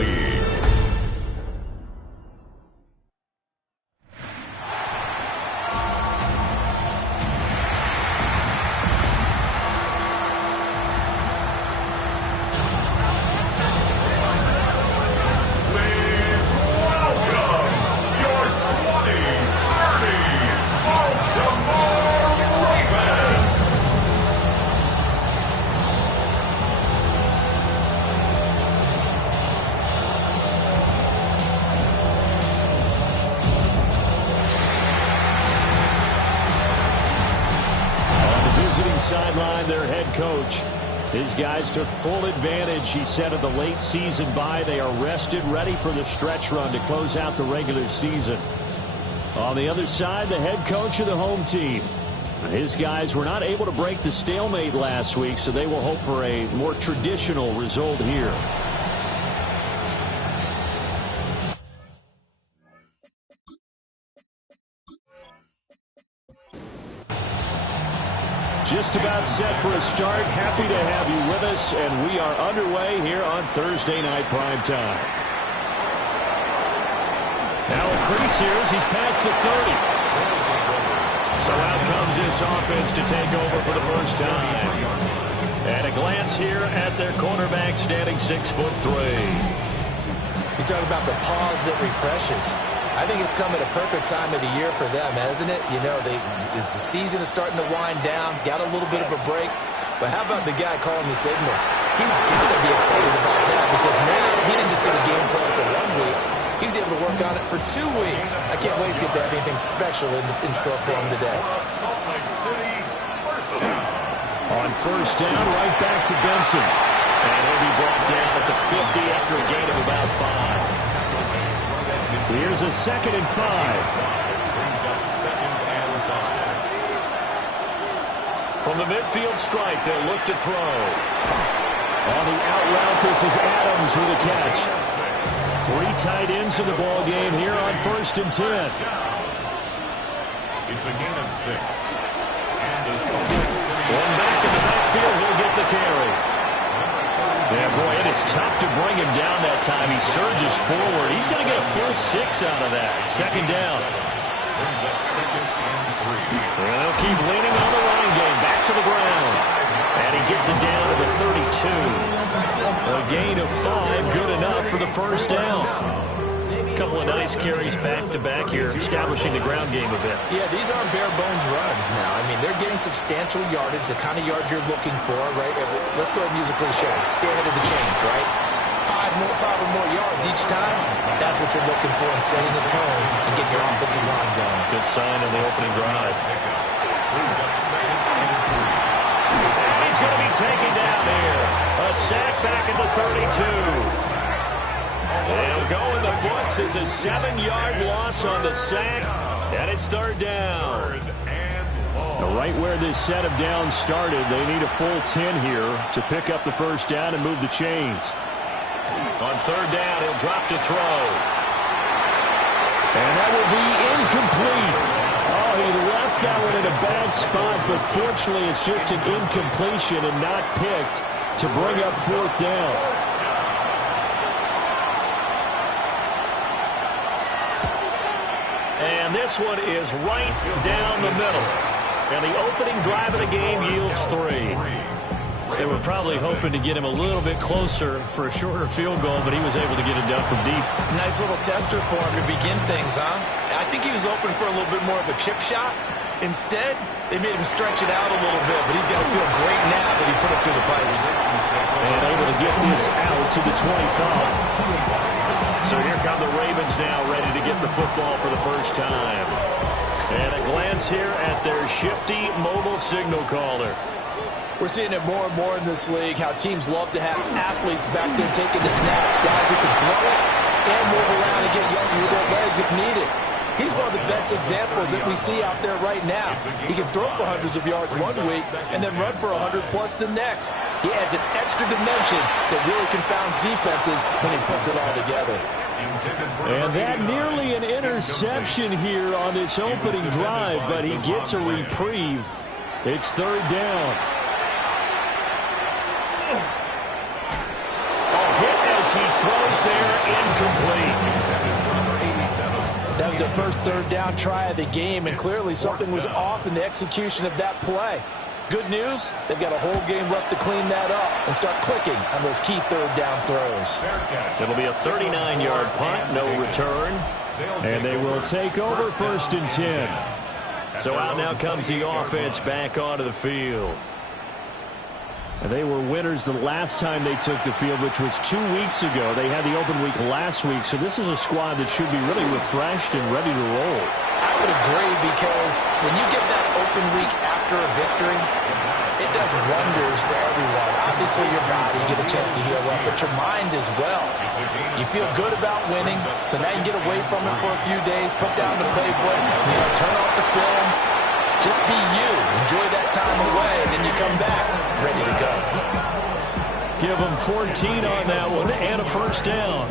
League. Sideline, their head coach. His guys took full advantage, he said, of the late season bye. They are rested, ready for the stretch run to close out the regular season. On the other side, the head coach of the home team. His guys were not able to break the stalemate last week, so they will hope for a more traditional result here. Just about set for a start. Happy to have you with us, and we are underway here on Thursday Night Primetime. Now a crease here as he's past the 30. So out comes this offense to take over for the first time. And a glance here at their cornerback standing 6'3". You talk about the pause that refreshes. I think it's come at a perfect time of the year for them, hasn't it? You know, the season is starting to wind down, got a little bit of a break. But how about the guy calling the signals? He's got to be excited about that because now he didn't just get a game plan for 1 week. He's able to work on it for 2 weeks. I can't wait to see if they have anything special in store for him today. On first down, right back to Benson. And he'll be brought down at the 50 after a gain of about 5. Here's a 2nd and 5. Brings up 2nd and 5. From the midfield strike, they'll look to throw. On the out route, this is Adams with a catch. 3 tight ends in the ball game here on 1st and 10. It's a gain of 6. And a One back in the backfield, he'll get the carry. Yeah, boy, it is tough to bring him down that time. He surges forward. He's going to get a full 6 out of that. 2nd down. Brings up 2nd and 3. Well, they'll keep leaning on the running game. Back to the ground. And he gets it down to the 32. A gain of 5, good enough for the first down. A couple of nice carries back-to-back here, establishing the ground game a bit. Yeah, these aren't bare-bones runs now. I mean, they're getting substantial yardage, the kind of yards you're looking for, right? Let's go ahead and use a cliche. Stay ahead of the chains, right? 5 or more yards each time. That's what you're looking for in setting the tone and getting your offensive line going. Good sign on the opening drive. Brings up 2nd and 3. And he's going to be taken down here. A sack back at the 32. They'll go in the books as a 7-yard loss on the sack, and it's 3rd down. Now, right where this set of downs started, they need a full 10 here to pick up the first down and move the chains. On 3rd down, he'll drop to throw. And that will be incomplete. Oh, he left that one in a bad spot, but fortunately it's just an incompletion and not picked to bring up 4th down. And this one is right down the middle. And the opening drive of the game yields 3. They were probably hoping to get him a little bit closer for a shorter field goal, but he was able to get it done from deep. Nice little tester for him to begin things, huh? I think he was open for a little bit more of a chip shot. Instead, they made him stretch it out a little bit, but he's going to feel great now that he put it through the pipes. And able to get this out to the 25. So here come the Ravens now, ready to get the football for the first time. And a glance here at their shifty mobile signal caller. We're seeing it more and more in this league, how teams love to have athletes back there taking the snaps, guys who can throw it and move around and get yards with their legs if needed. He's one of the best examples that we see out there right now. He can throw for hundreds of yards 1 week and then run for 100+ the next. He adds an extra dimension that really confounds defenses when he puts it all together. And that nearly an interception here on this opening drive, but he gets a reprieve. It's 3rd down. A hit as he throws there, incomplete. That was their first third down try of the game, and clearly something was off in the execution of that play. Good news, they've got a whole game left to clean that up and start clicking on those key third down throws. It'll be a 39-yard punt, no return. And they will take over 1st and 10. So out now comes the offense back onto the field. And they were winners the last time they took the field, which was 2 weeks ago. They had the open week last week, so this is a squad that should be really refreshed and ready to roll. I would agree, because when you get that open week after a victory, it does wonders for everyone. Obviously, your body, you get a chance to heal up, but your mind as well. You feel good about winning, so now you get away from it for a few days, put down the playbook, turn off the film. Just be you. Enjoy that time away, and then you come back ready to go. Give them 14 on that one and a first down.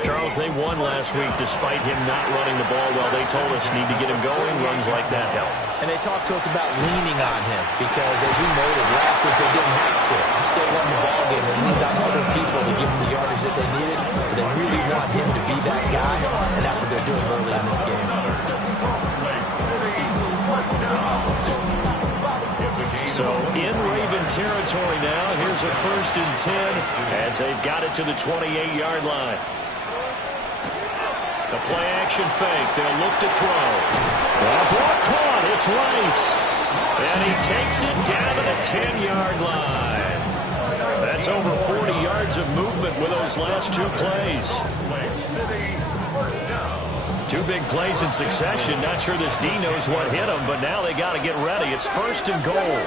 Charles, they won last week despite him not running the ball well. They told us need to get him going. Runs like that help. And they talked to us about leaning on him because, as you noted, last week they didn't have to. They still won the ball game. They leaned on other people to give them the yardage that they needed, but they really want him to be that guy, and that's what they're doing early in this game. So in Raven territory now, here's a 1st and 10 as they've got it to the 28-yard line. The play action fake. They'll look to throw. Ball caught. It's Rice. And he takes it down to the 10-yard line. That's over 40 yards of movement with those last 2 plays. 2 big plays in succession. Not sure this D knows what hit him, but now they got to get ready. It's 1st and goal.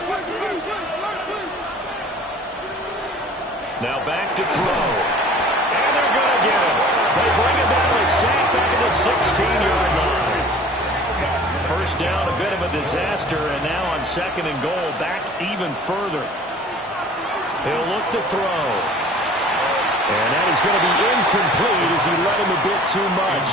Now back to throw. And they're going to get him. They bring it down with sack back at the 16-yard line. First down, a bit of a disaster, and now on 2nd and goal, back even further. He'll look to throw. And that is going to be incomplete as he let him a bit too much.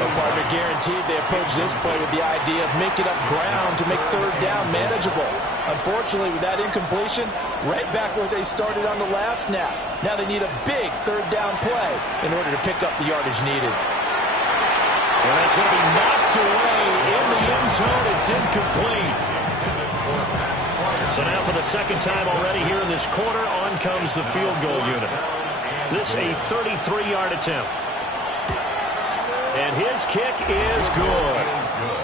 The partner guaranteed they approach this play with the idea of making up ground to make third down manageable. Unfortunately, with that incompletion, right back where they started on the last snap. Now they need a big third down play in order to pick up the yardage needed. And that's going to be knocked away in the end zone. It's incomplete. So now for the 2nd time already here in this quarter, on comes the field goal unit. This a 33-yard attempt. And his kick is good.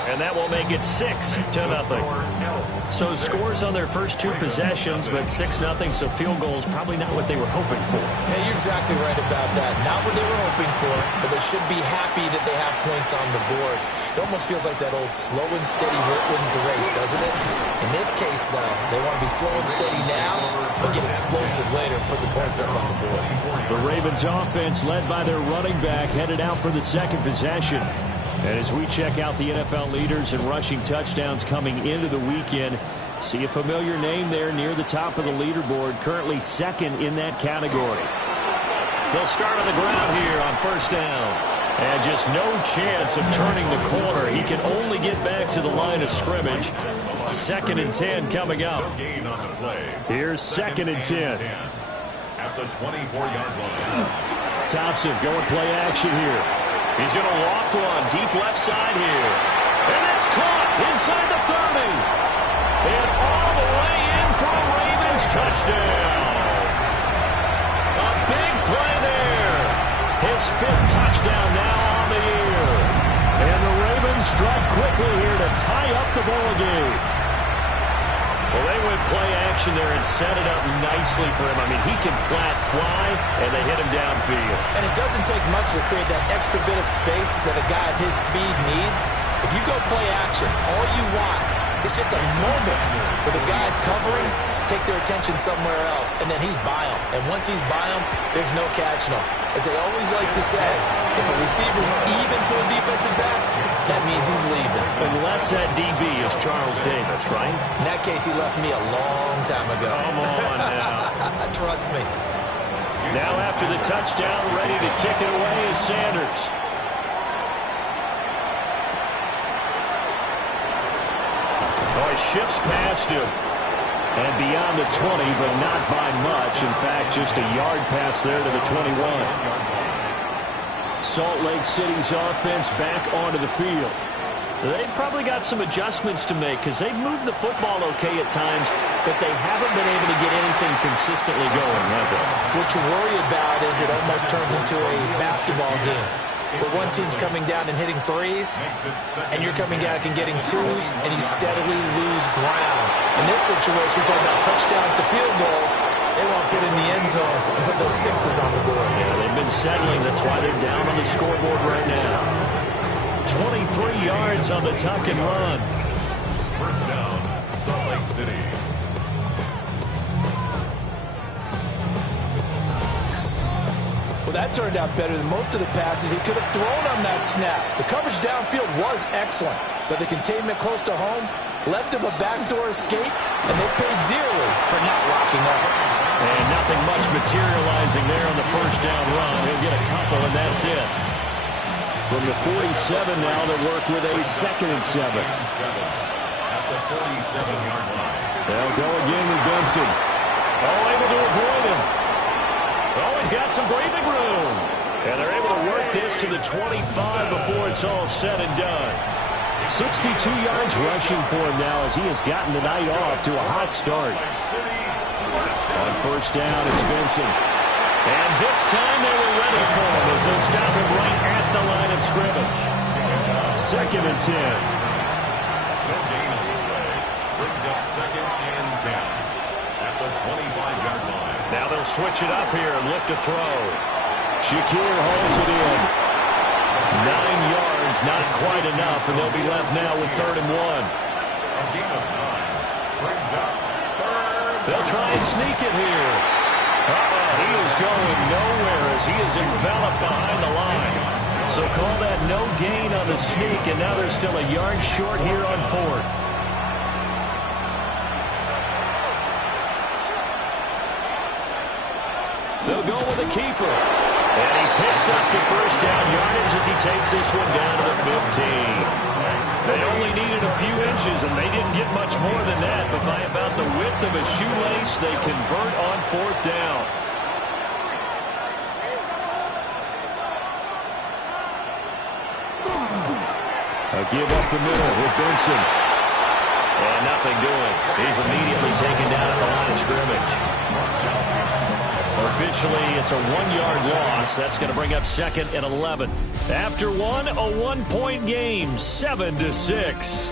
And that will make it 6-0. So scores on their first 2 possessions, but 6-0, so field goals probably not what they were hoping for. Yeah, you're exactly right about that. Not what they were hoping for, but they should be happy that they have points on the board. It almost feels like that old slow and steady wins the race, doesn't it? In this case, though, they want to be slow and steady now, but get explosive later and put the points up on the board. The Ravens offense, led by their running back, headed out for the 2nd possession. And as we check out the NFL leaders in rushing touchdowns coming into the weekend, see a familiar name there near the top of the leaderboard, currently 2nd in that category. They'll start on the ground here on 1st down. And just no chance of turning the corner. He can only get back to the line of scrimmage. 2nd and 10 coming up. Here's 2nd and 10. At the 24-yard line. Thompson going play action here. He's going to loft one deep left side here. And it's caught inside the 30. And all the way in for a Ravens touchdown. A big play there. His 5th touchdown now on the year. And the Ravens strike quickly here to tie up the ball game. Well, they went play action there and set it up nicely for him. I mean, he can flat fly, and they hit him downfield. And it doesn't take much to create that extra bit of space that a guy of his speed needs. If you go play action, all you want is just a moment for the guys covering, take their attention somewhere else, and then he's by him. And once he's by him, there's no catching him. As they always like to say, if a receiver's even to a defensive back, that means he's leaving. Unless that DB is Charles Davis, right? In that case, he left me a long time ago. Come on now. Trust me. Now after the touchdown, ready to kick it away is Sanders. Oh, he shifts past him. And beyond the 20, but not by much. In fact, just a yard pass there to the 21. Salt Lake City's offense back onto the field. They've probably got some adjustments to make because they've moved the football okay at times, but they haven't been able to get anything consistently going, have they? What you worry about is it almost turns into a basketball game where one team's coming down and hitting threes, and you're coming down and getting twos, and you steadily lose ground. In this situation, you're talking about touchdowns to field goals. They want to put in the end zone and put those sixes on the board. Yeah, they've been settling. That's why they're down on the scoreboard right now. 23 yards on the tuck and run. First down, Salt Lake City. Well, that turned out better than most of the passes he could have thrown on that snap. The coverage downfield was excellent, but the containment close to home left him a backdoor escape, and they paid dearly for not locking up. And nothing much materializing there on the first down run. He'll get a couple, and that's it. From the 47 now, they'll work with a 2nd and 7. At the 47-yard line. They'll go again with Benson. Oh, able to avoid him. Oh, he's got some breathing room. And they're able to work this to the 25 before it's all said and done. 62 yards rushing for him now as he has gotten the night off to a hot start. On first down, it's Benson. And this time they were ready for him as they'll stop him right at the line of scrimmage. 2nd and 10. No gain on the play. Brings up 2nd and 10 at the 25-yard line. Now they'll switch it up here and look to throw. Shakir hauls it in. 9 yards, not quite enough, and they'll be left now with 3rd and 1. A gain of 9 brings up 3rd. They'll try and sneak it here. He is going nowhere as he is enveloped behind the line. So call that no gain on the sneak, and now they're still a yard short here on 4th. They'll go with a keeper. And he picks up the first down yardage as he takes this one down to the 15. They only needed a few inches, and they didn't get much more than that. But by about the width of a shoelace, they convert on 4th down. A give up the middle with Benson. And nothing doing. He's immediately taken down at the line of scrimmage. Officially, it's a 1-yard loss. That's going to bring up 2nd and 11. After one, a 1-point game, 7-6.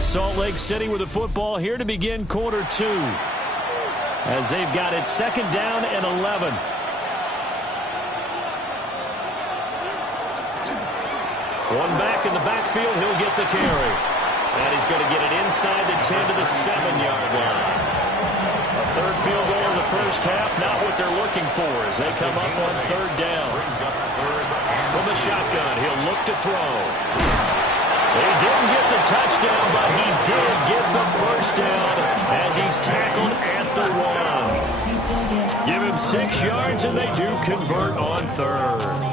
Salt Lake City with the football here to begin quarter 2. As they've got it 2nd down and 11. One back in the backfield, he'll get the carry. And he's going to get it inside the 10 to the 7-yard line. A 3rd field goal in the first half, not what they're looking for as they come up on 3rd down. From the shotgun, he'll look to throw. He didn't get the touchdown, but he did get the first down as he's tackled at the 1. Give him 6 yards, and they do convert on 3rd.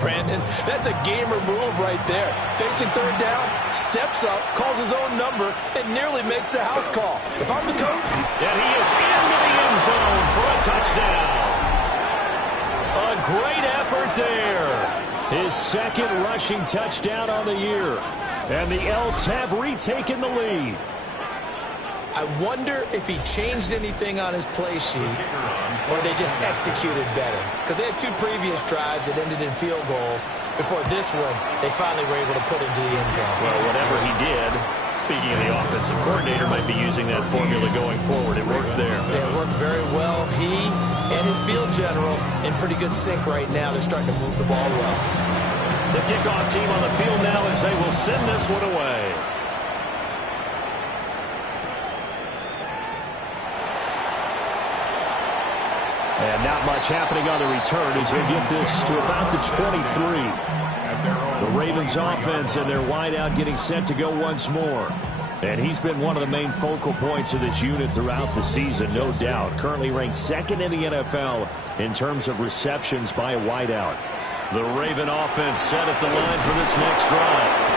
Brandon, that's a gamer move right there. Facing 3rd down, steps up, calls his own number, and nearly makes the house call. If I'm the coach... And he is into the end zone for a touchdown. A great effort there. His 2nd rushing touchdown on the year. And the Elks have retaken the lead. I wonder if he changed anything on his play sheet or they just executed better. Because they had 2 previous drives that ended in field goals. Before this one, they finally were able to put into the end zone. Well, whatever he did, speaking of the offensive coordinator, might be using that formula going forward. It worked there. Yeah, it worked very well. He and his field general in pretty good sync right now. They're starting to move the ball well. The kickoff team on the field now as they will send this one away. And not much happening on the return as he'll get this to about the 23. The Ravens offense and their wideout getting set to go once more. And he's been one of the main focal points of this unit throughout the season, no doubt. Currently ranked second in the NFL in terms of receptions by a wideout. The Raven offense set at the line for this next drive.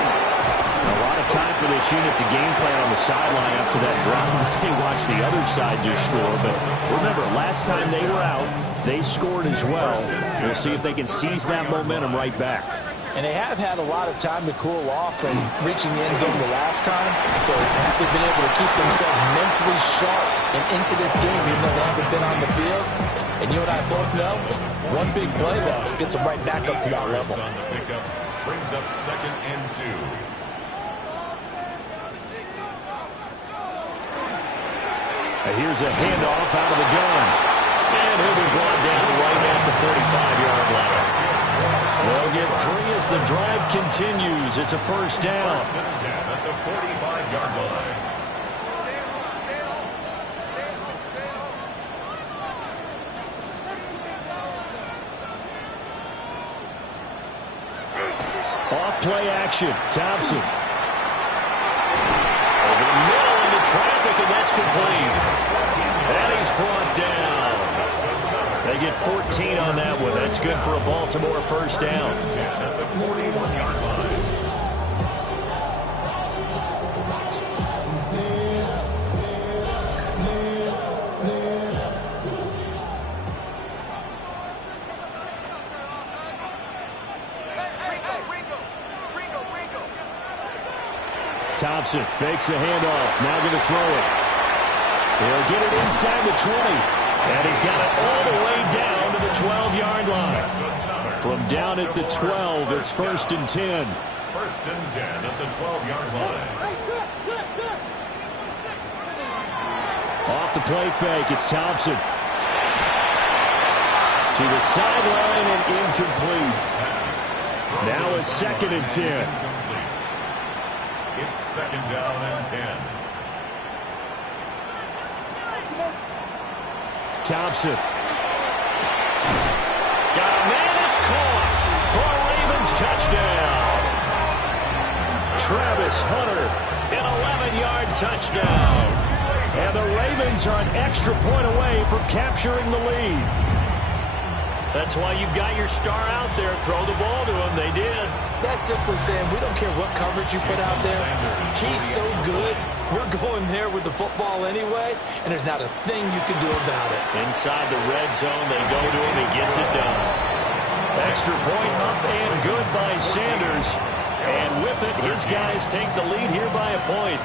A lot of time for this unit to game plan on the sideline after that drive. They watched the other side just score. But remember, last time they were out, they scored as well. We'll see if they can seize that momentum right back. And they have had a lot of time to cool off from reaching the end zone the last time. So they've been able to keep themselves mentally sharp and into this game, even though they haven't been on the field. And you and I both know, one big play, though, gets them right back up to that level. On the pickup, brings up 2nd and 2. Here's a handoff out of the gun. And he'll be brought down right at the 35-yard line. They'll get 3 as the drive continues. It's a first down. 1st and 10 at the 45-yard line. Off play action. Thompson. Over the middle into traffic, and that's complete. And he's brought down. They get 14 on that one. That's good for a Baltimore first down. At the 41-yard line. Thompson fakes a handoff. Now going to throw it. He'll get it inside the 20. And he's got it all the way down to the 12-yard line. From down at the 12, it's 1st and 10. 1st and 10 at the 12-yard line. Off the play fake, it's Thompson. To the sideline and incomplete. Now it's 2nd and 10. It's 2nd down and 10. Thompson. Got a man, it's caught for a Ravens touchdown. Travis Hunter, an 11-yard touchdown. And the Ravens are an extra point away from capturing the lead. That's why you've got your star out there. Throw the ball to him. They did. That's simply saying we don't care what coverage you put out there. He's so good. We're going there with the football anyway, and there's not a thing you can do about it. Inside the red zone, they go to him. He gets it done. Extra point up and good by Sanders. And with it, his guys take the lead here by a point.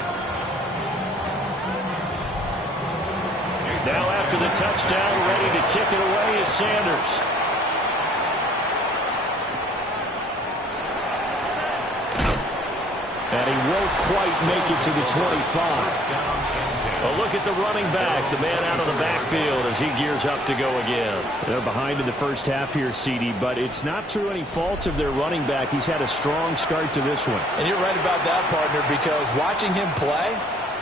Now after the touchdown, ready to kick it away is Sanders. And he won't quite make it to the 25. A look at the running back, the man out of the backfield as he gears up to go again. They're behind in the first half here, CD, but it's not through any fault of their running back. He's had a strong start to this one. And you're right about that, partner, because watching him play,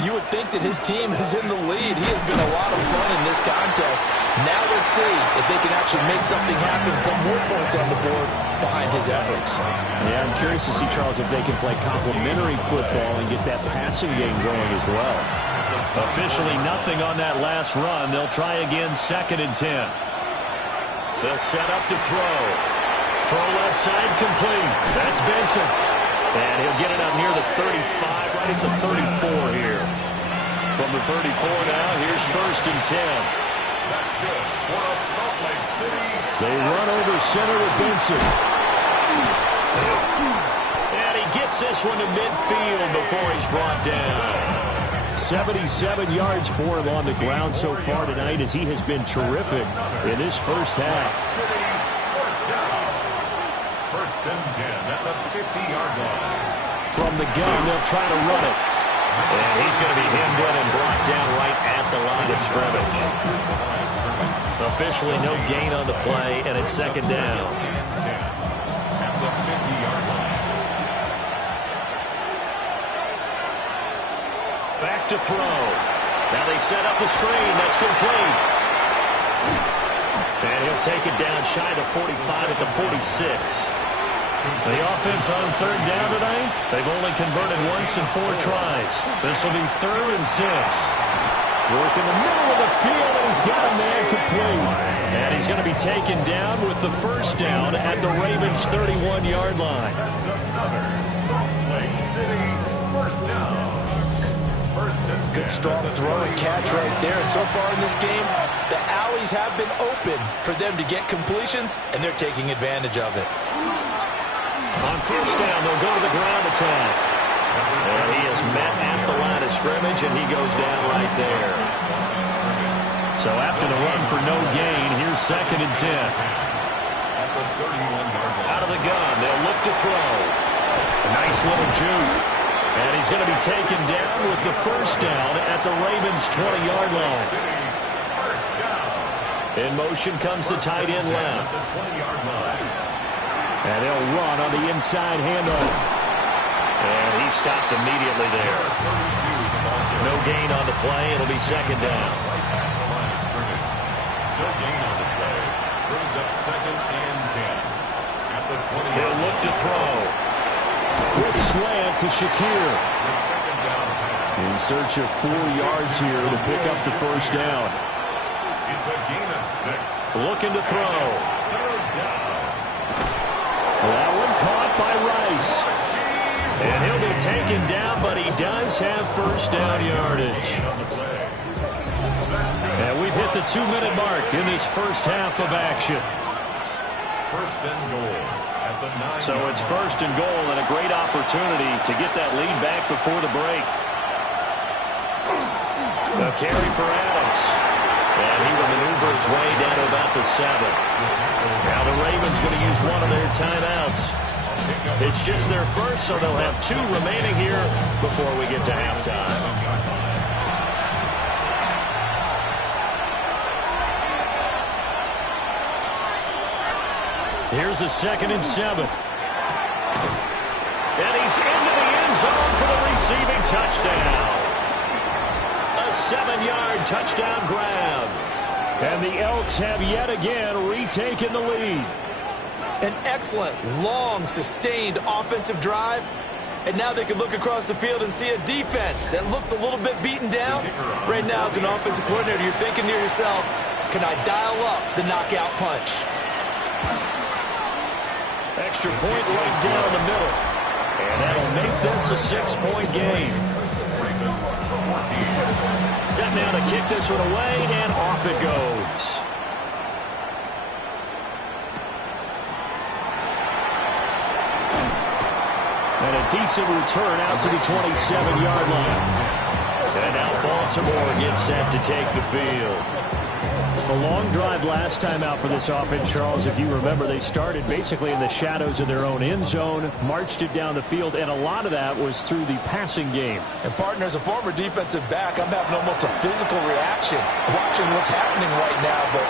you would think that his team is in the lead. He has been a lot of fun in this contest. Now let's see if they can actually make something happen, put more points on the board behind his efforts. Yeah, I'm curious to see, Charles, if they can play complementary football and get that passing game going as well. Officially nothing on that last run. They'll try again, 2nd and 10. They'll set up to throw. Throw left side complete. That's Benson. And he'll get it up near the 35, right at the 34 here. From the 34 now, here's 1st and 10. That's good for Salt Lake City. They run over center with Benson. And he gets this one to midfield before he's brought down. 77 yards for him on the ground so far tonight as he has been terrific in this first half. City, 1st down. 1st and 10 at the 50-yard line. From the gun, they'll try to run it. And he's going to be hemmed in and brought down right at the line of scrimmage. Officially no gain on the play, and it's 2nd down. At the 50-yard line. Back to throw. Now they set up the screen. That's complete. And he'll take it down shy of the 45 at the 46. The offense on third down tonight, they've only converted once in 4 tries. This will be 3rd and 6. Work in the middle of the field, and he's got a man complete. And he's going to be taken down with the first down at the Ravens' 31-yard line. That's another Salt Lake City first down. Good strong throw and catch right there. And so far in this game, the alleys have been open for them to get completions, and they're taking advantage of it. On first down, they'll go to the ground attack. And he is met at the line of scrimmage, and he goes down right there. So after the run for no gain, here's 2nd and 10. Out of the gun, they'll look to throw. A nice little juke. And he's going to be taken down with the first down at the Ravens' 20-yard line. In motion comes the tight end left. And they'll run on the inside handoff. And he stopped immediately there. No gain on the play. It'll be 2nd down. No gain on the play. Brings up 2nd and 10. At the 20. He'll look to throw. Quick slant to Shakir. In search of 4 yards here to pick up the first down. It's a gain of 6. Looking to throw. That one caught by Rice. And he'll be taken down, but he does have first down yardage. And we've hit the 2-minute mark in this first half of action. First and goal. So it's 1st and goal and a great opportunity to get that lead back before the break. A carry for Adams. And he will maneuver his way down to about the 7. Now the Ravens going to use one of their timeouts. It's just their first, so they'll have 2 remaining here before we get to halftime. Here's a 2nd and 7. And he's into the end zone for the receiving touchdown. A 7-yard touchdown grab. And the Elks have yet again retaken the lead. An excellent, long, sustained offensive drive. And now they can look across the field and see a defense that looks a little bit beaten down. Right now, as an offensive coordinator, you're thinking to yourself, can I dial up the knockout punch? Extra point right down the middle. And that'll make this a 6-point game. Set now to kick this one away, and off it goes. And a decent return out to the 27-yard line. And now Baltimore gets set to take the field. A long drive last time out for this offense, Charles. If you remember, they started basically in the shadows of their own end zone, marched it down the field, and a lot of that was through the passing game. And, partner, as a former defensive back, I'm having almost a physical reaction watching what's happening right now. But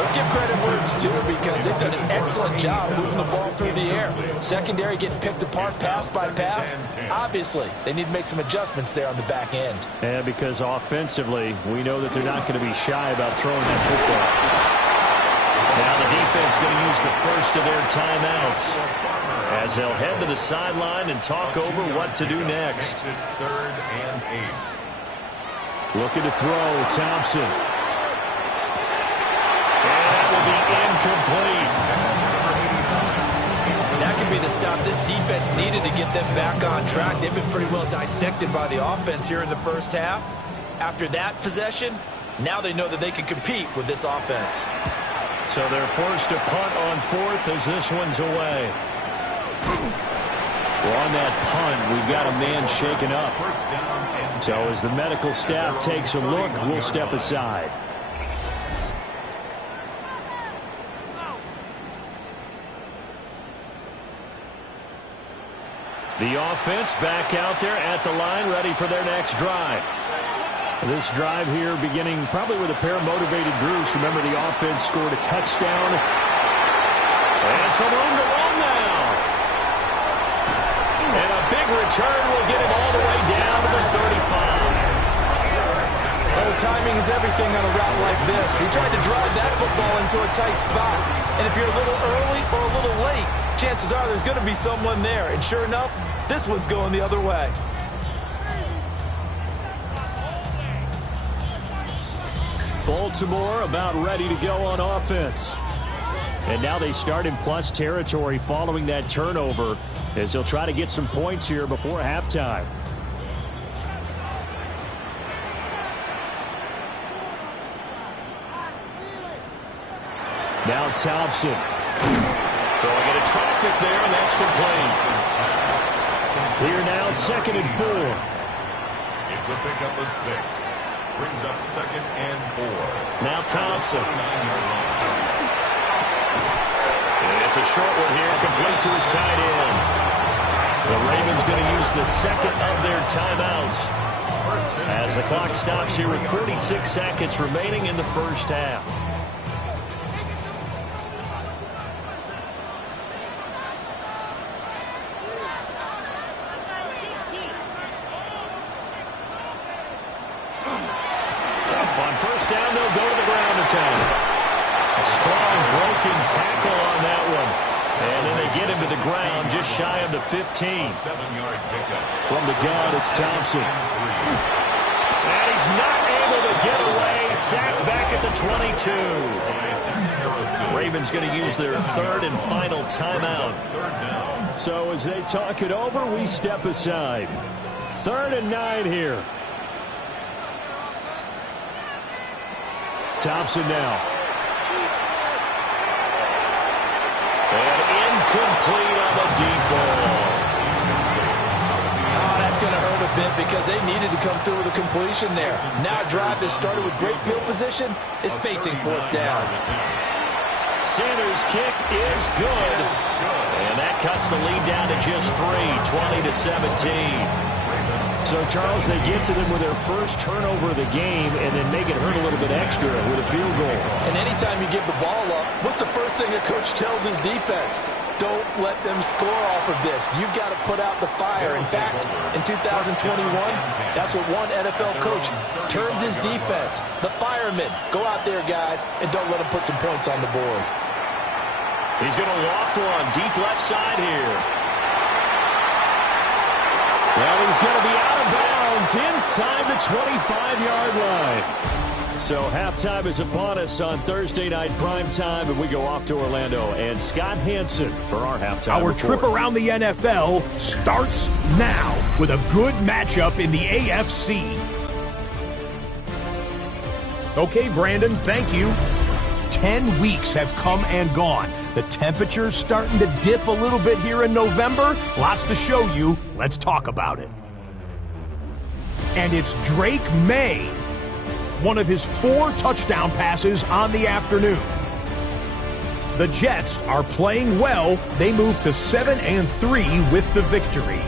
let's give credit where it's due, because they've done an excellent job moving the ball through the air. Secondary getting picked apart pass by pass. Obviously, they need to make some adjustments there on the back end. And because offensively, we know that they're not going to be shy about throwing that football. Now the defense going to use the first of their timeouts as they'll head to the sideline and talk over what to do next. 3rd and 8. Looking to throw, Thompson. Incomplete. That could be the stop this defense needed to get them back on track. They've been pretty well dissected by the offense here in the first half. After that possession, now they know that they can compete with this offense. So they're forced to punt on 4th as this one's away. Well, on that punt, we've got a man shaken up. So as the medical staff takes a look, we'll step aside. The offense back out there at the line, ready for their next drive. This drive here beginning probably with a pair of motivated groups. Remember, the offense scored a touchdown. And some room to run now. And a big return will get him all the way down to the 35. Old timing is everything on a route like this. He tried to drive that football into a tight spot. And if you're a little early or a little late, chances are there's going to be someone there. And sure enough, this one's going the other way. Baltimore about ready to go on offense. And now they start in plus territory following that turnover as they'll try to get some points here before halftime. Now Thompson. Throwing into traffic there, and that's complete. Here now, 2nd and 4. It's a pickup of 6. Brings up 2nd and 4. Now Thompson. It's a short one here, complete to his tight end. The Ravens going to use the 2nd of their timeouts as the clock stops here with 46 seconds remaining in the first half. On first down, they'll go to the ground attack. A strong broken tackle on that one. And then they get him to the ground just shy of the 15. 7-yard pickup. From the gun, it's Thompson. And he's not able to get away. Sacked back at the 22. Ravens going to use their 3rd and final timeout. So as they talk it over, we step aside. 3rd and 9 here. Thompson now. And incomplete on the deep ball. Oh, that's going to hurt a bit because they needed to come through with a completion there. Now a drive that started with great field position is facing 4th down. Sanders' kick is good. And that cuts the lead down to just 3, 20-17. So, Charles, they get to them with their first turnover of the game and then make it hurt a little bit extra with a field goal. And anytime you give the ball up, what's the first thing a coach tells his defense? Don't let them score off of this. You've got to put out the fire. In fact, in 2021, that's what one NFL coach termed his defense. The firemen. Go out there, guys, and don't let them put some points on the board. He's going to loft one deep left side here. Well, he's going to be out of bounds inside the 25-yard line. So halftime is upon us on Thursday night primetime, and we go off to Orlando. And Scott Hansen for our halftime Our report. trip around the NFL starts now with a good matchup in the AFC. Okay, Brandon, thank you. 10 weeks have come and gone. The temperature's starting to dip a little bit here in November. Lots to show you. Let's talk about it. And it's Drake May, one of his 4 touchdown passes on the afternoon. The Jets are playing well. They move to 7-3 with the victory.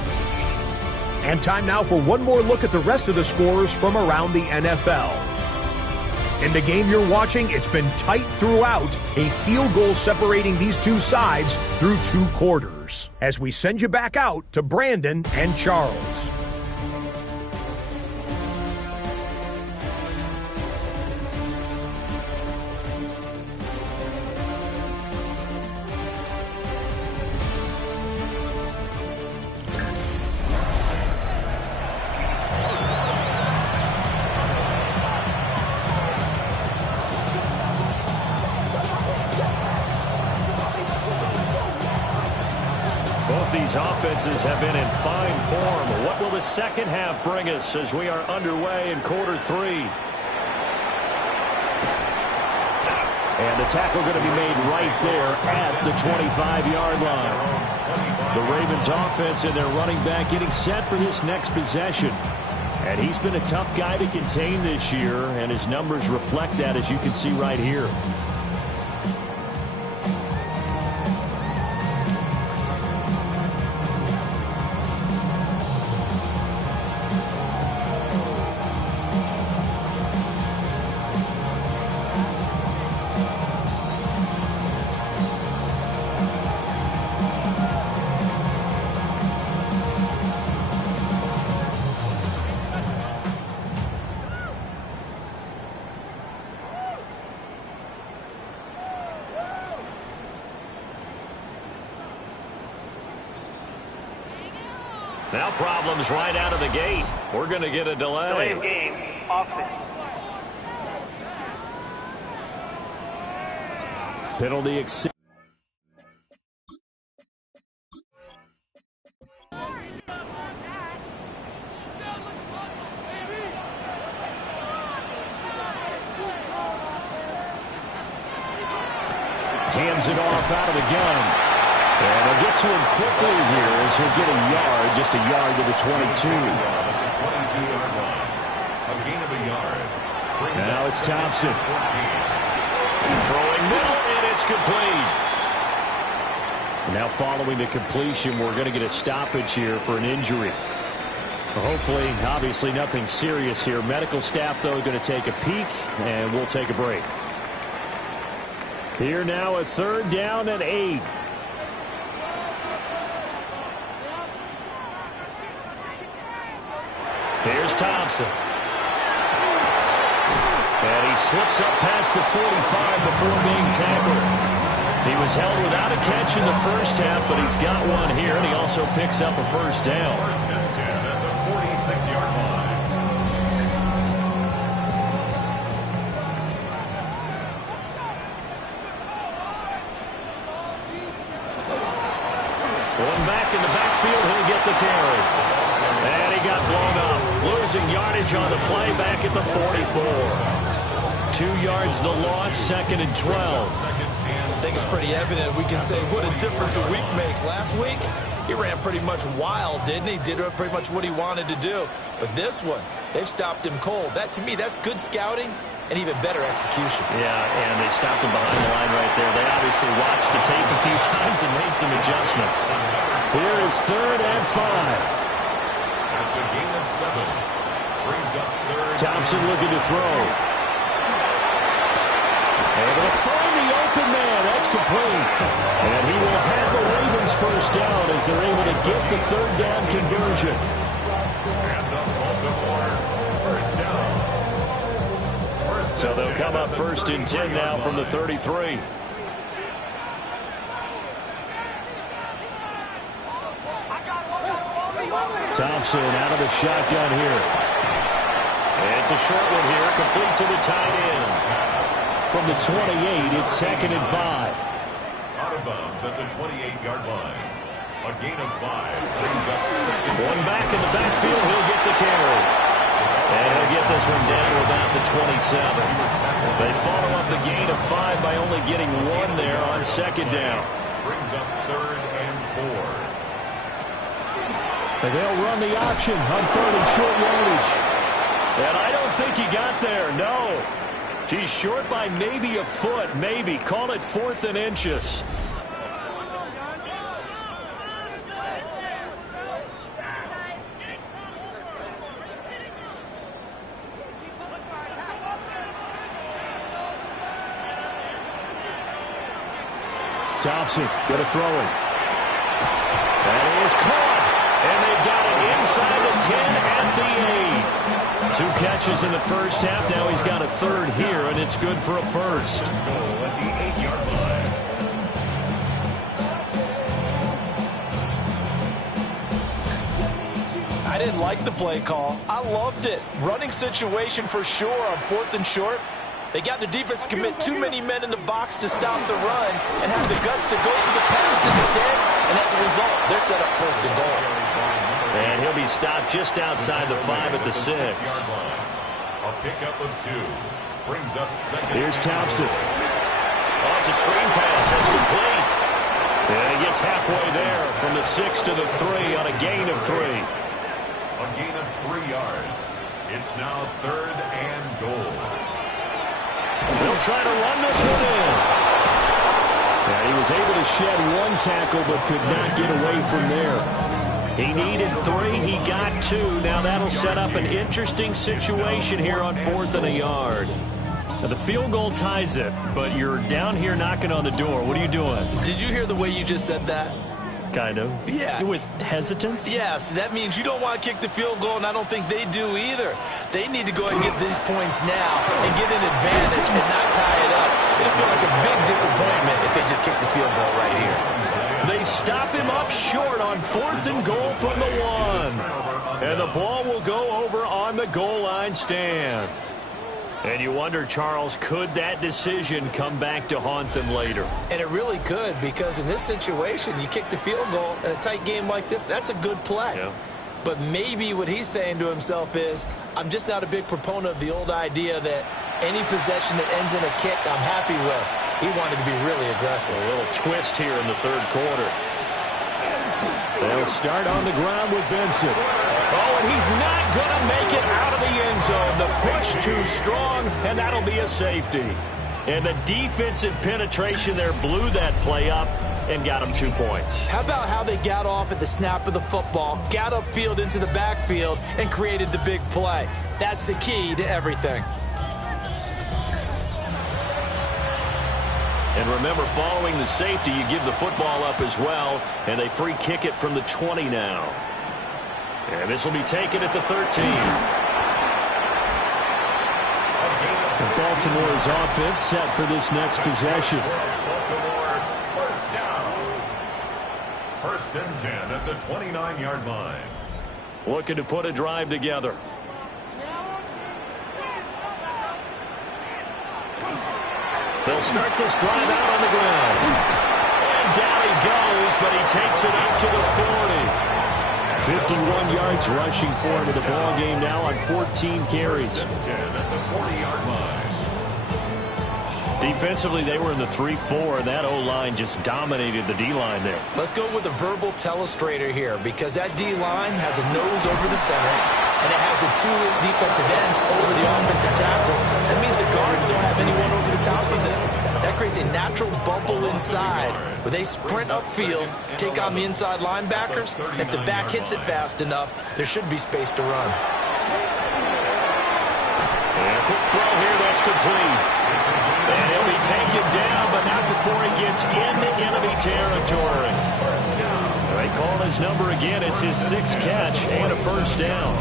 And time now for one more look at the rest of the scores from around the NFL. In the game you're watching, it's been tight throughout, a field goal separating these two sides through 2 quarters. As we send you back out to Brandon and Charles. These offenses have been in fine form. What will the second half bring us as we are underway in quarter 3? And the tackle going to be made right there at the 25-yard line. The Ravens offense and their running back getting set for this next possession. And he's been a tough guy to contain this year, and his numbers reflect that, as you can see right here. Now problems right out of the gate. We're going to get a delay. Delay of game, offense. Penalty accepted. Hands it off out of the gun. And they'll get to him quickly here as he'll get a yard, just a yard to the 22. A gain of a yard. Now it's Thompson. Throwing middle, and it's complete. Now following the completion, we're going to get a stoppage here for an injury. Hopefully, obviously nothing serious here. Medical staff, though, going to take a peek, and we'll take a break. Here now a 3rd down and 8. Here's Thompson. And he slips up past the 45 before being tackled. He was held without a catch in the first half, but he's got one here, and he also picks up a first down. First and 10 at the 46-yard line. One back in the backfield, he'll get the carry. And he got blown up. Losing yardage on the play back at the 44. 2 yards the loss, 2nd and 12. I think it's pretty evident. We can say what a difference a week makes. Last week, he ran pretty much wild, didn't he? Did pretty much what he wanted to do. But this one, they've stopped him cold. That, to me, that's good scouting and even better execution. Yeah, and they stopped him behind the line right there. They obviously watched the tape a few times and made some adjustments. Here is 3rd and 5. That's a gain of 7. Brings up 3rd. Thompson looking to throw. Able to find the open man. That's complete. And he will have the Ravens first down as they're able to get the 3rd down conversion. And the Baltimore first down. So they'll come up 1st and 10 now from the 33. Thompson out of the shotgun here. It's a short one here, complete to the tight end. From the 28, it's 2nd and 5. Out of bounds at the 28-yard line. A gain of 5 brings up 2nd. One back in the backfield, he'll get the carry. And he'll get this one down to about the 27. They follow up the gain of 5 by only getting 1 there on 2nd down. Brings up 3rd and 4. And they'll run the option on 3rd and short yardage. And I don't think he got there, no. He's short by maybe a foot, maybe. Call it 4th and inches. Thompson going to throw it. That is caught. And they've got it inside the 10 at the 8. 2 catches in the first half. Now he's got a 3rd here, and it's good for a first. Goal at the 8-yard line. I didn't like the play call. I loved it. Running situation for sure on 4th and short. They got the defense to commit too many men in the box to stop the run and have the guts to go for the pass instead. And as a result, they're set up 1st and goal. And he'll be stopped just outside the 5 at the 6. A pickup of 2. Brings up 2nd. Here's Thompson. Oh, it's a screen pass. That's complete. And he gets halfway there from the 6 to the 3 on a gain of 3. A gain of 3 yards. It's now 3rd and goal. They'll try to run this one in. Yeah, he was able to shed 1 tackle but could not get away from there. He needed 3. He got 2. Now that'll set up an interesting situation here on 4th and a yard. Now the field goal ties it, but you're down here knocking on the door. What are you doing? Did you hear the way you just said that? Kind of. Yeah. With hesitance? Yes, that means you don't want to kick the field goal, and I don't think they do either. They need to go and get these points now and get an advantage and not tie it up. It'll feel like a big disappointment if they just kick the field goal right here. They stop him up short on 4th and goal from the 1. And the ball will go over on the goal line stand. And you wonder, Charles, could that decision come back to haunt them later? And it really could, because in this situation, you kick the field goal in a tight game like this, that's a good play. Yeah. But maybe what he's saying to himself is, I'm just not a big proponent of the old idea that any possession that ends in a kick I'm happy with. He wanted to be really aggressive. A little twist here in the 3rd quarter. They'll start on the ground with Benson. Oh, and he's not going to make it out of the end zone. The push too strong, and that'll be a safety. And the defensive penetration there blew that play up and got him 2 points. How about how they got off at the snap of the football, got upfield into the backfield, and created the big play? That's the key to everything. And remember, following the safety, you give the football up as well, and they free kick it from the 20 now. And this will be taken at the 13. Baltimore's offense set for this next possession. Baltimore, first down. 1st and 10 at the 29-yard line. Looking to put a drive together. They'll start this drive out on the ground. And down he goes, but he takes it up to the 40. 51 yards rushing for him in the ball game now on 14 carries. 10 at the 40-yard line. Defensively, they were in the 3-4, and that O-line just dominated the D-line there. Let's go with a verbal telestrator here, because that D-line has a nose over the center, and it has the 2 defensive ends over the offensive tackles. That means the guards don't have anyone over the top of them. That creates a natural bubble inside where they sprint upfield, take on the inside linebackers, and if the back hits it fast enough, there should be space to run. And a quick throw here, that's complete. And he'll be taken down, but not before he gets into enemy territory. They call his number again. It's his 6th catch and a first down.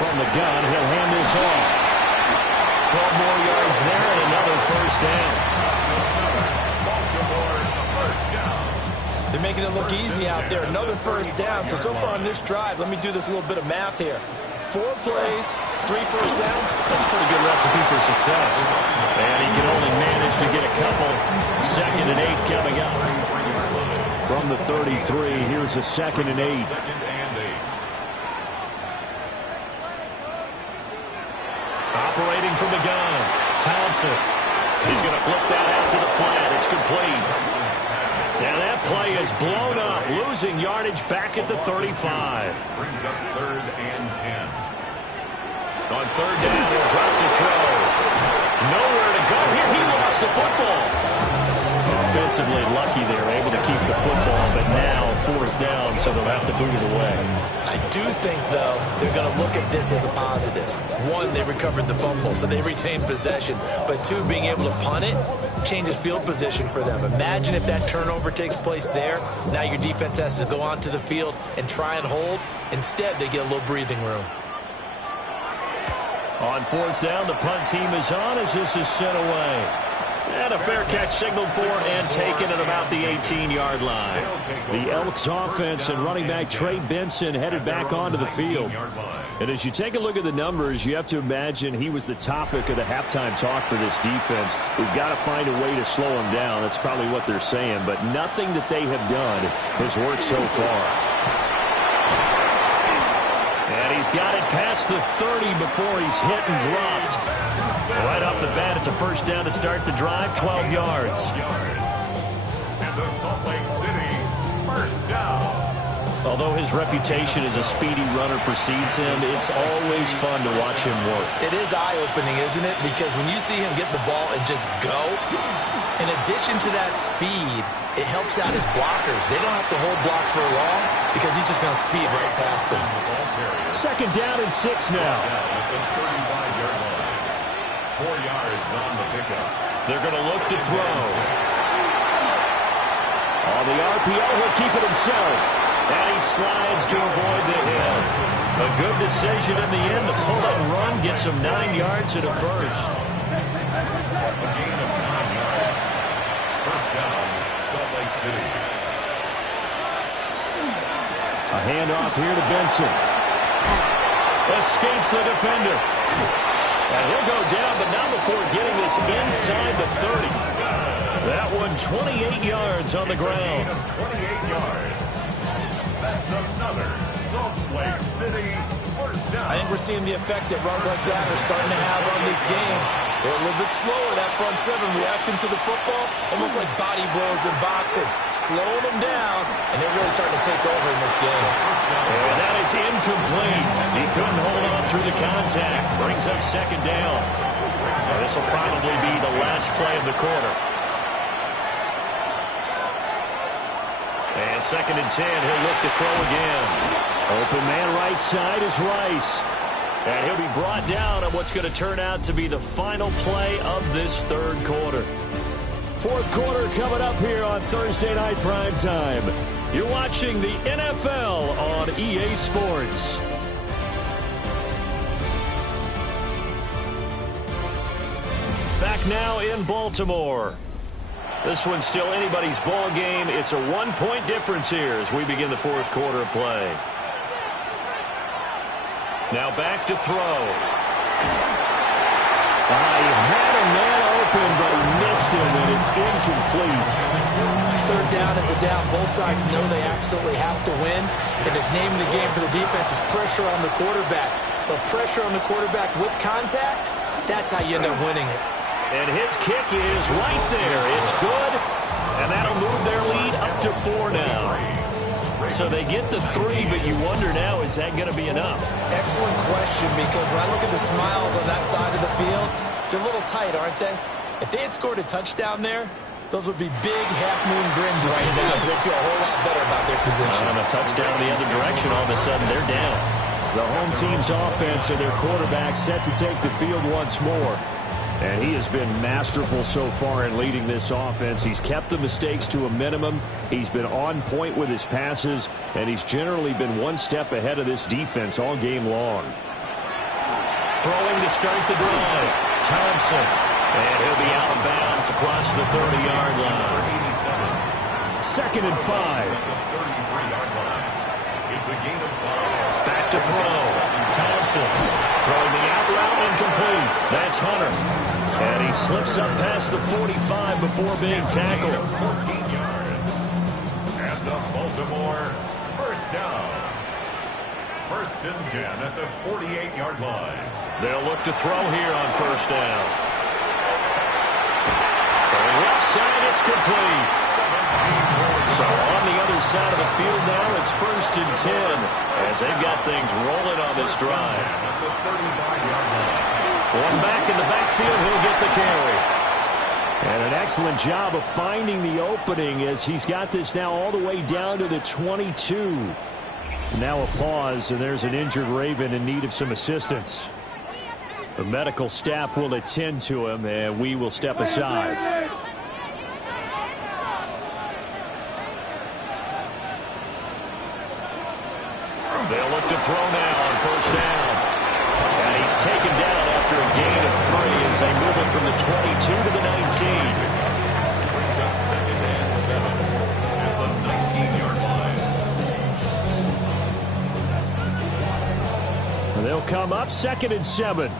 From the gun, he'll hand this off. 12 more yards there and another first down. They're making it look easy out there. Another first down. So far on this drive, let me do this little bit of math here. 4 plays, 3 first downs. That's a pretty good recipe for success. And he can only manage to get a couple. 2nd and 8 coming up. From the 33, here's a 2nd and 8. Operating from the gun, Townsend. He's going to flip that out to the flat. It's complete. And that play is blown up, losing yardage back at the 35. Brings up 3rd and 10. On 3rd down, he'll drop to throw. Nowhere to go here. He lost the football. Offensively lucky they're able to keep the football, but now 4th down, so they'll have to boot it away. I do think, though, they're going to look at this as a positive. 1, they recovered the fumble, so they retained possession. But 2, being able to punt it changes field position for them. Imagine if that turnover takes place there. Now your defense has to go onto the field and try and hold. Instead, they get a little breathing room. On 4th down, the punt team is on as this is sent away. And a fair catch signaled for and taken at about the 18-yard line. The Elks offense and running back Trey Benson headed back onto the field. And as you take a look at the numbers, you have to imagine he was the topic of the halftime talk for this defense. We've got to find a way to slow him down. That's probably what they're saying. But nothing that they have done has worked so far. And he's got it past the 30 before he's hit and dropped. Right off the bat, it's a first down to start the drive, 12 yards. And the Salt Lake City first down. Although his reputation as a speedy runner precedes him, it's always fun to watch him work. It is eye-opening, isn't it? Because when you see him get the ball and just go, in addition to that speed, it helps out his blockers. They don't have to hold blocks for long because he's just going to speed right past them. 2nd down and 6 now. At the 35-yard line. 4 yards on the pickup. They're going to look to throw. On the RPO, he'll keep it himself. And he slides to avoid the hit. A good decision in the end. The pull-up run gets him 9 yards and a first. A gain of 9 yards. First down, Salt Lake City. A handoff here to Benson. Escapes the defender. And he'll go down, but not before getting this inside the 30. That one 28 yards on the ground. 28 yards. That's another Salt Lake City first down. I think we're seeing the effect that runs like that are starting to have on this game. They're a little bit slower, that front seven, reacting to the football, almost like body blows in boxing, slowing them down, and they're really starting to take over in this game. And that is incomplete. He couldn't hold on through the contact. Brings up second down. So this will probably be the last play of the quarter. And 2nd and 10, he'll look to throw again. Open man right side is Rice. And he'll be brought down on what's going to turn out to be the final play of this third quarter. Fourth quarter coming up here on Thursday Night Primetime. You're watching the NFL on EA Sports. Back now in Baltimore. This one's still anybody's ball game. It's a 1-point difference here as we begin the fourth quarter of play. Now back to throw. I had a man open, but he missed him, and it's incomplete. Third down is a down. Both sides know they absolutely have to win. And the name of the game for the defense is pressure on the quarterback. But pressure on the quarterback with contact, that's how you end up winning it. And his kick is right there. It's good. And that'll move their lead up to 4 now. So they get the 3, but you wonder now, is that going to be enough? Excellent question, because when I look at the smiles on that side of the field, they're a little tight, aren't they? If they had scored a touchdown there, those would be big half-moon grins right now because they feel a whole lot better about their position. And a touchdown the other direction, all of a sudden they're down. The home team's offense and their quarterback set to take the field once more. And he has been masterful so far in leading this offense. He's kept the mistakes to a minimum. He's been on point with his passes, and he's generally been one step ahead of this defense all game long. Throwing to start the drive. Thompson. And he'll be out of bounds across the 30-yard line. 2nd and 5. It's a gain of 5. Back to throw. Thompson throwing the out route incomplete. That's Hunter. And he slips up past the 45 before being tackled. 14 yards. And the Baltimore first down. 1st and 10 at the 48-yard line. They'll look to throw here on first down. Throwing left side, it's complete. So on the other side of the field now, it's 1st and 10 as they've got things rolling on this drive. One back in the backfield, he'll get the carry. And an excellent job of finding the opening as he's got this now all the way down to the 22. Now a pause, and there's an injured Raven in need of some assistance. The medical staff will attend to him, and we will step aside. They'll look to throw now on first down. And he's taken down after a gain of 3 as they move it from the 22 to the 19. Brings up 2nd and 7 at the 19-yard line. And they'll come up 2nd and 7.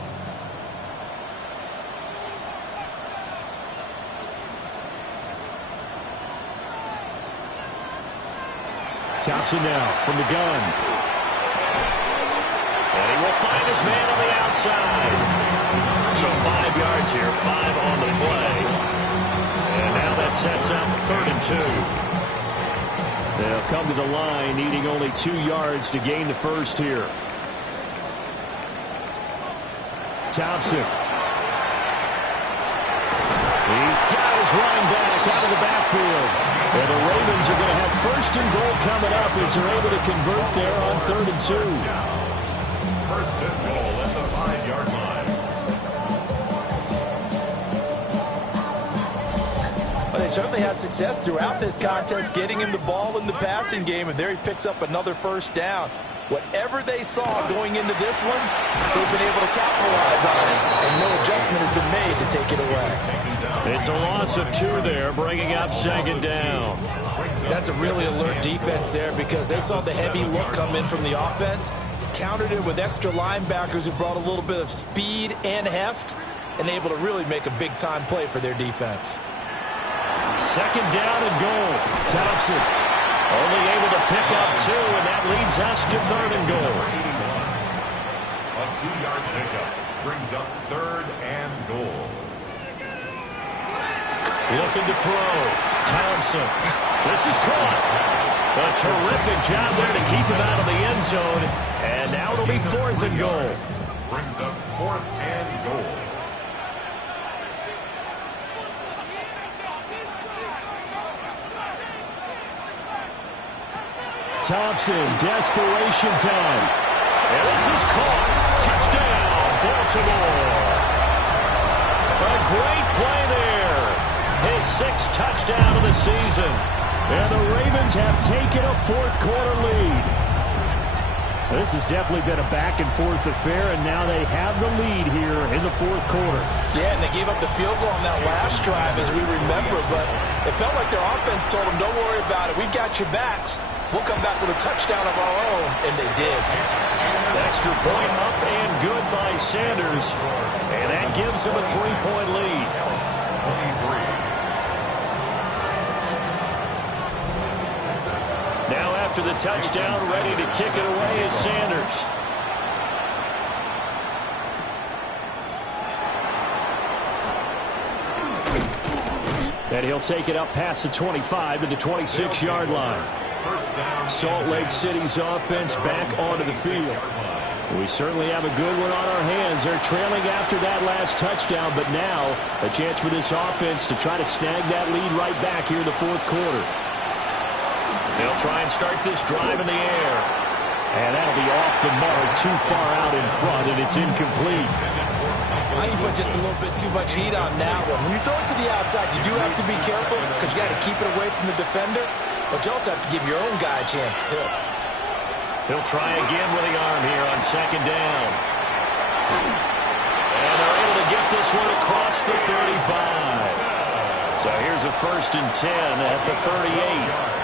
Thompson now from the gun. And he will find his man on the outside. So 5 yards here, 5 on the play. And now that sets up 3rd and 2. They'll come to the line, needing only 2 yards to gain the first here. Thompson. He's got his running back out of the backfield. And the Ravens are going to have 1st and goal coming up as they're able to convert there on 3rd and 2. 1st and goal at the 5-yard line. Well, they certainly had success throughout this contest getting him the ball in the passing game, and there he picks up another first down. Whatever they saw going into this one, they've been able to capitalize on it, and no adjustment has been made to take it away. It's a loss of 2 there, bringing up second down. That's a really alert defense there because they saw the heavy look come in from the offense, countered it with extra linebackers who brought a little bit of speed and heft, and able to really make a big-time play for their defense. Second down and goal. Thompson only able to pick up 2, and that leads us to 3rd and goal. A 2-yard pickup brings up 3rd and goal. Looking to throw. Thompson. This is caught. A terrific job there to keep him out of the end zone. And now it'll be 4th and goal. Brings up 4th and goal. Thompson, desperation time. And this is caught. Touchdown, Baltimore. A great play there. His 6th touchdown of the season. And the Ravens have taken a 4th quarter lead. This has definitely been a back-and-forth affair, and now they have the lead here in the 4th quarter. Yeah, and they gave up the field goal on that last drive, as we remember, but it felt like their offense told them, don't worry about it. We've got your backs. We'll come back with a touchdown of our own, and they did. Extra point up and good by Sanders, and that gives them a 3-point lead. 23. Now after the touchdown, ready to kick it away is Sanders. And he'll take it up past the 25 to the 26-yard line. Salt Lake City's offense back onto the field. We certainly have a good one on our hands. They're trailing after that last touchdown, but now a chance for this offense to try to snag that lead right back here in the 4th quarter. They'll try and start this drive in the air. And that'll be off the mark, too far out in front, and it's incomplete. I think you put just a little bit too much heat on that one. When you throw it to the outside, you do have to be careful because you got to keep it away from the defender, but you also have to give your own guy a chance, too. He'll try again with the arm here on second down. And they're able to get this one across the 35. So here's a 1st and 10 at the 38.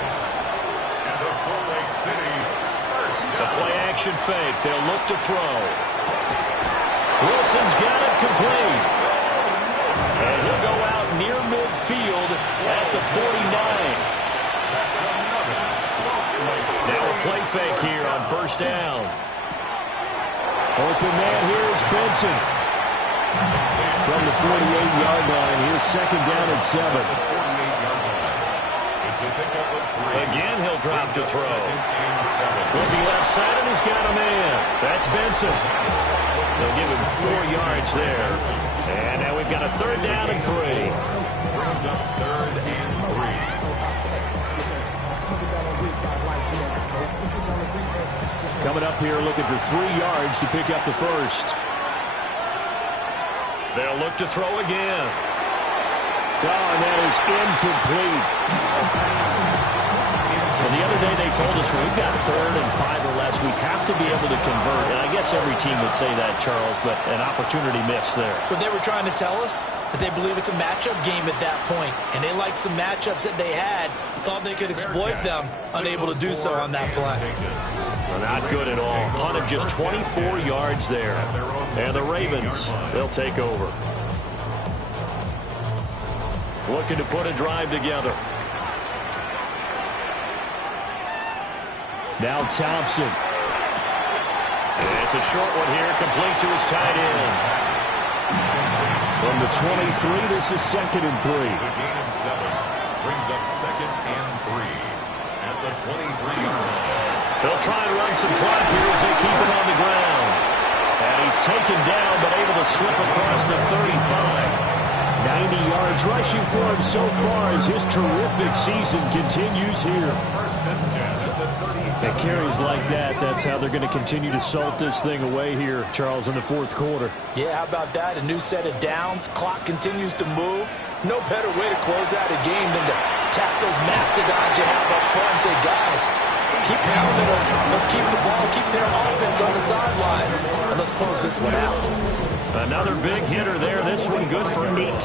The play-action fake. They'll look to throw. Wilson's got it complete. And he'll go out near midfield at the 49. Now a play fake here on 1st down. Open man here is Benson. From the 48-yard line, here's 2nd down and 7. Again, he'll drop to throw. Looking left side, and he's got a man. That's Benson. They'll give him 4 yards there. And now we've got a 3rd down and 3. Brings up 3rd and 3. Coming up here looking for 3 yards to pick up the 1st. They'll look to throw again. Oh, and that is incomplete. And the other day they told us when we've got 3rd and 5 or less, we have to be able to convert. And I guess every team would say that, Charles, but an opportunity missed there. What they were trying to tell us is they believe it's a matchup game at that point, and they liked some matchups that they had, thought they could exploit them, unable to do so on that play. Well, not good at all. Punted just 24 yards there. And the Ravens, they'll take over. Looking to put a drive together. Now Thompson. And it's a short one here, complete to his tight end. From the 23, this is 2nd and 3. It's a gain of 7. Brings up 2nd and 3 at the 23-yard line. They'll try and run some clock here as they keep it on the ground. And he's taken down, but able to slip across the 35. 90 yards rushing for him so far as his terrific season continues here. 1st and 10 at the 37. And carries like that, that's how they're going to continue to salt this thing away here, Charles, in the 4th quarter. Yeah, how about that? A new set of downs. Clock continues to move. No better way to close out a game than to tap those mastodons you have up front and say, guys, keep pounding them. Let's keep the ball, keep their offense on the sidelines, and let's close this one out. Another big hitter there. This one good for 18.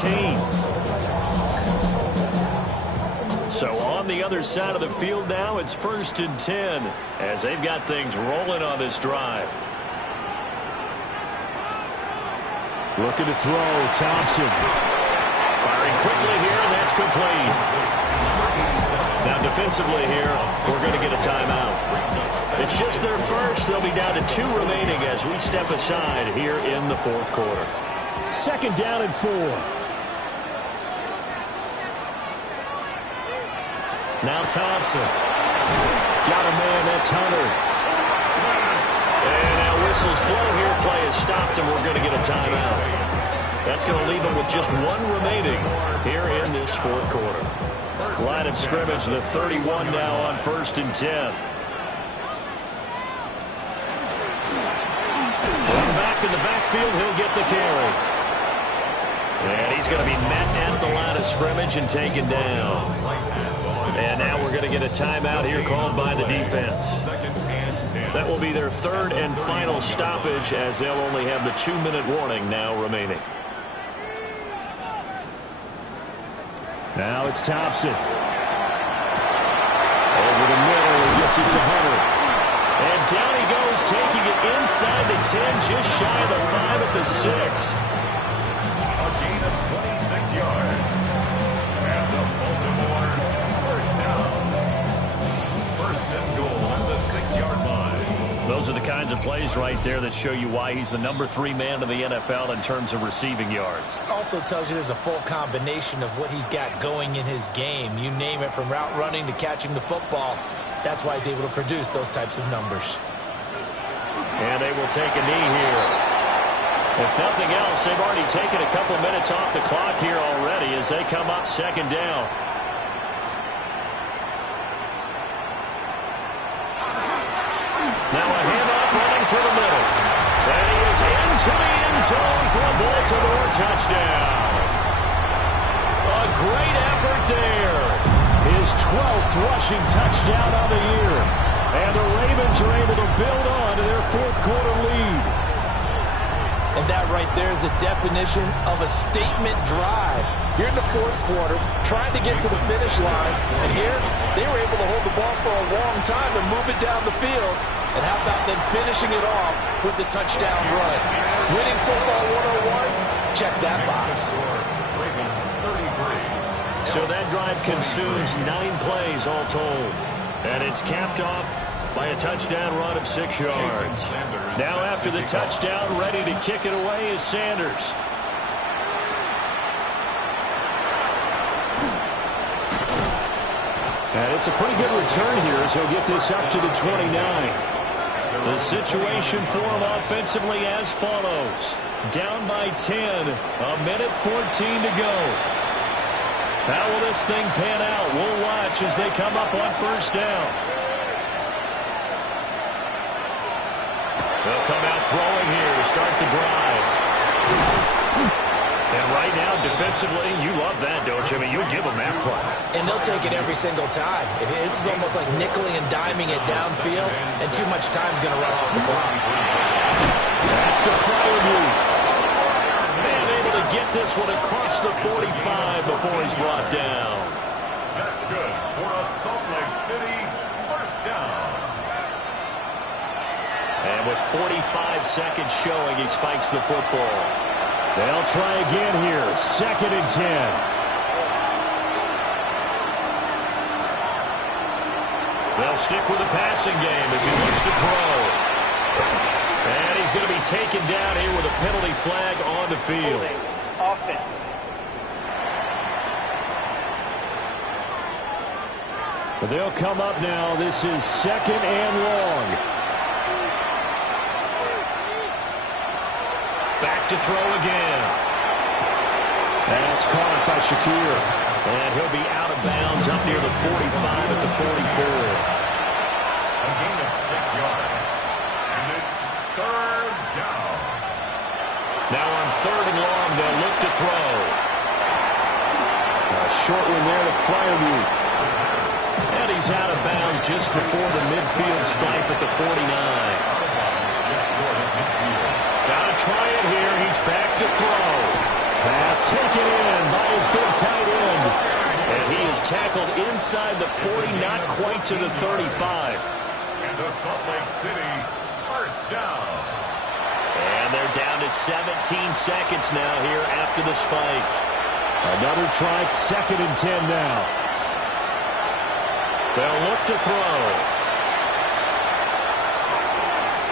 So on the other side of the field now, it's 1st and 10 as they've got things rolling on this drive. Looking to throw, Thompson. Firing quickly here, and that's complete. Now defensively here, we're going to get a timeout. It's just their first. They'll be down to 2 remaining as we step aside here in the 4th quarter. 2nd down and 4. Now Thompson. Got a man, that's Hunter. And now whistles blow here. Play is stopped, and we're going to get a timeout. That's going to leave them with just 1 remaining here in this 4th quarter. Line of scrimmage, the 31 now on 1st and 10. One back in the backfield, he'll get the carry. And he's going to be met at the line of scrimmage and taken down. And now we're going to get a timeout here called by the defense. That will be their 3rd and final stoppage as they'll only have the 2-minute warning now remaining. Now it's Thompson. Over the middle, he gets it to Hunter. And down he goes, taking it inside the 10, just shy of the 5 at the 6. A gain of 26 yards. And the Baltimore first down. 1st and goal on the 6-yard line. Those are the kinds of plays right there that show you why he's the number 3 man in the NFL in terms of receiving yards. Also tells you there's a full combination of what he's got going in his game. You name it, from route running to catching the football. That's why he's able to produce those types of numbers. And they will take a knee here. If nothing else, they've already taken a couple minutes off the clock here already as they come up 2nd down. Now a handoff running through the middle. And he is into the end zone for a Baltimore touchdown. A great effort there. His 12th rushing touchdown on the year. And the Ravens are able to build on to their 4th quarter lead. And that right there is the definition of a statement drive. You're in the 4th quarter, trying to get to the finish line. And here, they were able to hold the ball for a long time and move it down the field. And how about them finishing it off with the touchdown run? Winning football 101? Check that box. So that drive consumes 9 plays all told. And it's capped off by a touchdown run of 6 yards. Now after the touchdown, ready to kick it away is Sanders. And it's a pretty good return here as he'll get this up to the 29. The situation for him offensively as follows. Down by 10, a minute 14 to go. How will this thing pan out? We'll watch as they come up on 1st down. They'll come out throwing here to start the drive. And right now, defensively, you love that, don't you? I mean, you give them that play. And they'll take it every single time. This is almost like nickeling and diming it downfield, and too much time's going to run off the clock. That's the fire move. And able to get this one across the 45 before he's brought down. That's good for a Salt Lake City 1st down. And with 45 seconds showing, he spikes the football. They'll try again here. 2nd and 10. They'll stick with the passing game as he looks to throw. And he's going to be taken down here with a penalty flag on the field. Offense. But they'll come up now. This is 2nd and long. Back to throw again. That's caught by Shakir. And he'll be out of bounds up near the 45 at the 44. A gain of 6 yards. And it's 3rd down. Now on 3rd and long, they'll look to throw. short one there to Fryermuth. And he's out of bounds just before the midfield stripe at the 49. Gotta try it here. He's back to throw. Pass taken in by his big tight end. And he is tackled inside the 40, not quite to the 35. And the Salt Lake City first down. And they're down to 17 seconds now here after the spike. Another try, 2nd and 10 now. They'll look to throw.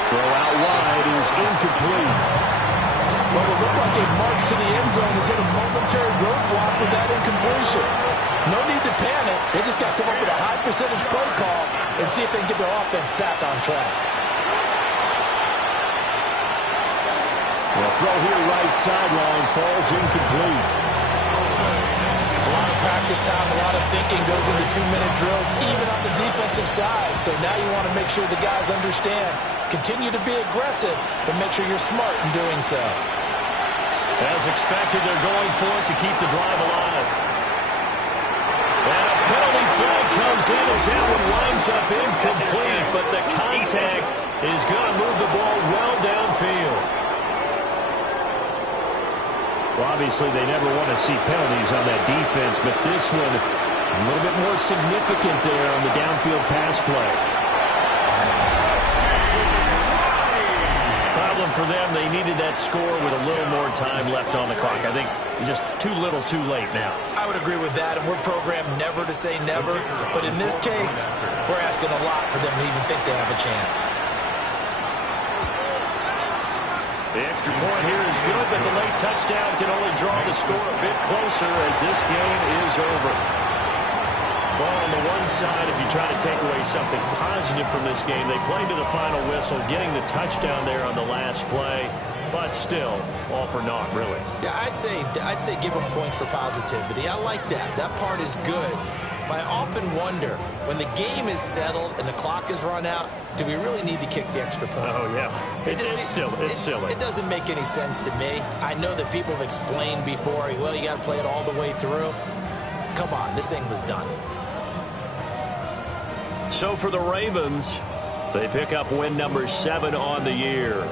Throw out wide is incomplete. Well, it looked like a march to the end zone has hit a momentary roadblock with that incompletion. No need to panic. They just got to come up with a high percentage play call and see if they can get their offense back on track. Well, throw here right sideline falls incomplete. A lot of practice time, a lot of thinking goes into 2-minute drills, even on the defensive side. So now you want to make sure the guys understand. Continue to be aggressive, but make sure you're smart in doing so. As expected, they're going for it to keep the drive alive. And a penalty flag comes in as that one winds up incomplete, but the contact is going to move the ball well downfield. Well, obviously, they never want to see penalties on that defense, but this one a little bit more significant there on the downfield pass play. Problem for them, they needed that score with a little more time left on the clock. I think just too little too late now. I would agree with that, and we're programmed never to say never. But in this case, we're asking a lot for them to even think they have a chance. The extra point here is good, but the late touchdown can only draw the score a bit closer as this game is over. Well, on the one side, if you try to take away something positive from this game, they played to the final whistle, getting the touchdown there on the last play, but still, all for naught, really. Yeah, I'd say give them points for positivity. I like that. That part is good. But I often wonder, when the game is settled and the clock is run out, do we really need to kick the extra point? Oh, yeah. It's silly. It doesn't make any sense to me. I know that people have explained before, well, you got to play it all the way through. Come on, this thing was done. So for the Ravens, they pick up win number 7 on the year.